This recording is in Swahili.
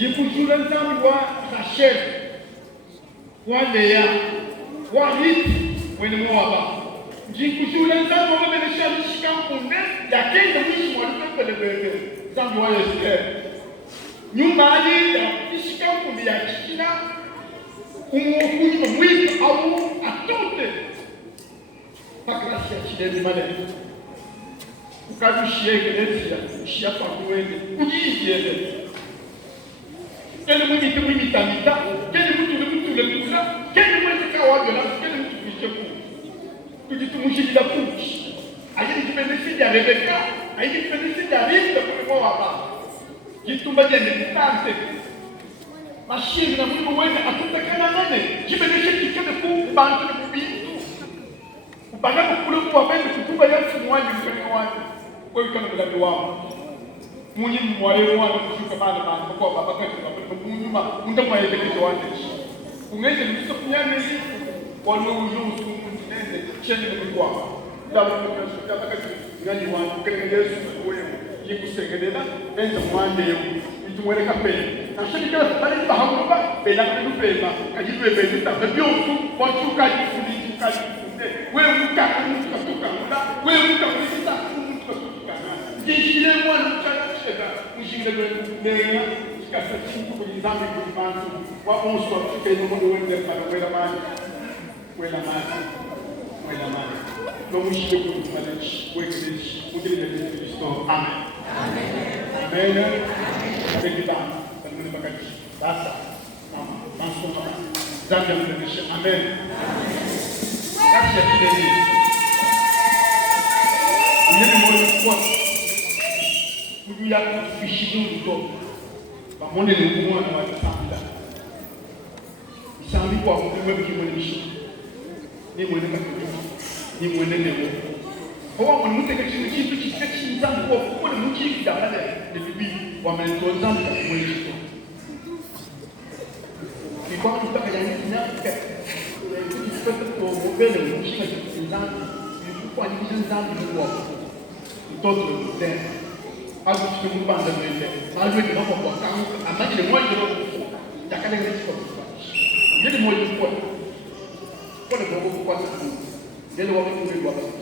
Yikujula nzambi wa Rachel, wa Lea, wa Ruth, wene mwaba. Yikujula nzambi wa Benesha Mishikampune, ya kenda mwishi mwalupe pelebele, nzambi wa Esther. Nyumba ali ya Mishikampune ya Kikina, umuokunyi mwifu awu atote. Pa Gracia Tshilembi Malenge. Ukadushiye Genesia, ushia pa kuwende, ujiikiele. Quel est le mimitamita, quel est le là, quel est le kawadela, quel est le tu dis tout le monde la couche. Aïe, tu bénéficies de Rebecca, aïe, tu bénéficies de Rif, de Pouvoir. Qui tout va bien, les tantes. Ma chienne n'a plus besoin à toute la canane. Qui bénéficie de coups, bande de boubilles. Ou pas là pour le pouvoir, mais tout va bien sur moi, du Pénéroine. Quoi, il y a la loi. Muni mwaye wana kushuka mana mana kwa baba kwetu kwa munyuma unda mwaye beki wande ungeze mbiso kunyane walo ujuzu kuntinende chene kwa la kwa shuka baka ngani wande kenge Yesu kwa yikusengedela enza mwande yo itumwele kapeni na shirika bali bahamuba bela kudupema kajidwe beta bebyosu kwa chuka jifundiji kajifunde wewe mukaka mtuka wewe mukaka mtuka jijile mwana Mujinga lenga kasa chinku kujizambi kujibantu wa onso afike no modo wende para wela mani no mushike kujimalechi wekelechi mudile de Kristo amen amen bekita tanuni bakati sasa mansoma zambi mleshi amen Gracia Tshilembi Uyeni moyo kwa ya kufishi ndo bamone le mwana wa tsamba isambi kwa kumwe kimonishi ni mwene kakati ni mwene newo kwa mwanute kakati kitu kikati nzambi kwa kwa muki dabala de bibi wa mento nzambi kwa monishi ni kwa tutaka ya ni na kitu kipata kwa mbele muki kakati nzambi ni kwa ni nzambi kwa mtoto mtende Algo que eu não ando vendo, mas eu não vou colocar a mãe de molho da cada vez que eu faço. Ele molho de fora. Quando eu vou colocar ele vai comer igual.